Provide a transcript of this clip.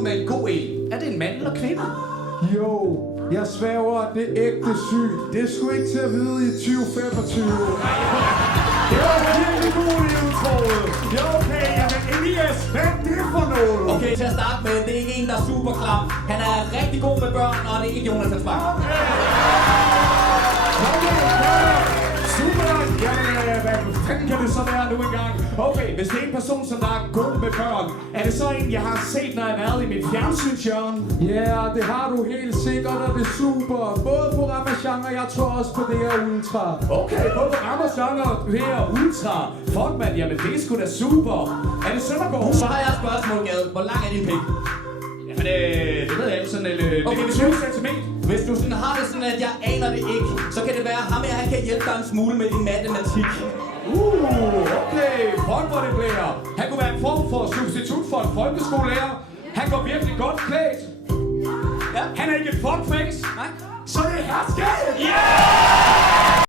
ud med en god en. Er det en mand eller kvinde? Jo, jeg sværger, det er ægte sygt. Det er sgu ikke til at vide i 2025. Det var virkelig god i udtroet. Ja, okay, jamen Elias, hvad er det for noget? Okay, til at starte med, det er ikke en, der er super klam. Han er rigtig god med børn, og det er ikke Jonathan Spang. Super! Jamen, hvad fanden kan det så være nu engang? Okay, hvis det er en person, som der er god med børn, er det så en, jeg har set, når jeg har været i mit fjernsynshjørne? Ja, det har du helt sikkert, og det er super. Både på Ramachan, og jeg tror også på det her Ultra. Okay, både Ramachan og det her Ultra. Fuck, mand, jamen det er sgu da super. Er det Søndergaard? Så har jeg et spørgsmål, Gade. Hvor lang er din pik? Jamen, det ved jeg ikke sådan en... Okay, 20 centimeter. Hvis du sådan har det sådan, at jeg aner det ikke, så kan det være, at ham her, han kan hjælpe dig en smule med din matematik. Okay, fuck hvor det bliver. Han kunne være en form for substitut for en folkeskolelærer. Han går virkelig godt klædt. Ja. Han er ikke et fuckface. Nej. Så det er herskab! Ja!